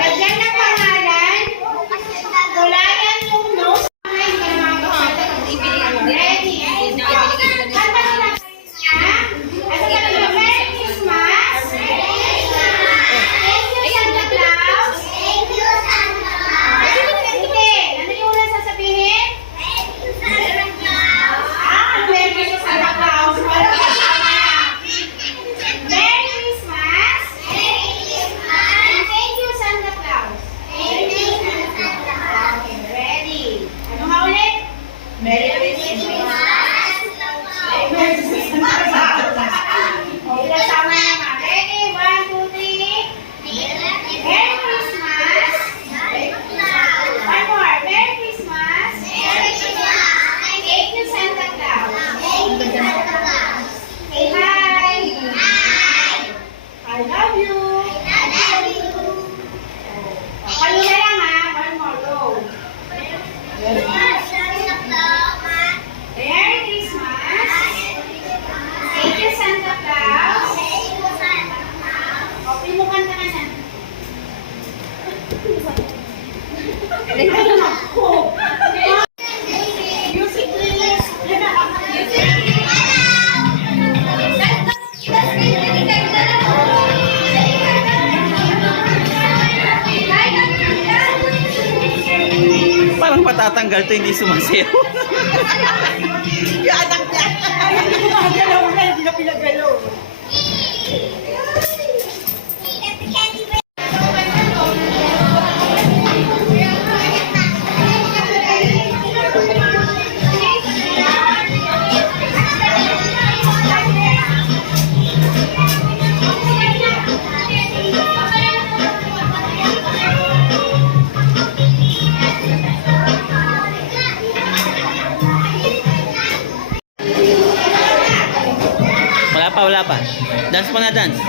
Lagyan ng pangalan. Kulayan yung nose. Ready? Kanta nyo lang. Ano ka na ba? Merry Christmas. Thank you, Santa Claus. Hindi. Ano yung una sasabihin? Merry Christmas, Santa Claus. Merry Christmas. And thank you, Santa Claus. Okay, ready. Ano nga ulit? Merry Christmas. Okay, sama naman. Ready? 1, 2, 3. Merry Christmas. One more. Merry Christmas. Thank you, Santa Claus. Say hi. I love you. Kayo na lang ha. One more. Go. Merry Christmas. Thank you, Santa Claus. Okay mo kanta ka na. Music please. Parang patatanggal to, hindi sumasayaw. Yung anak niya. Ay, hindi ko makagalaw na, hindi na pinagalaw. Wala pa. Dance pa na, dance.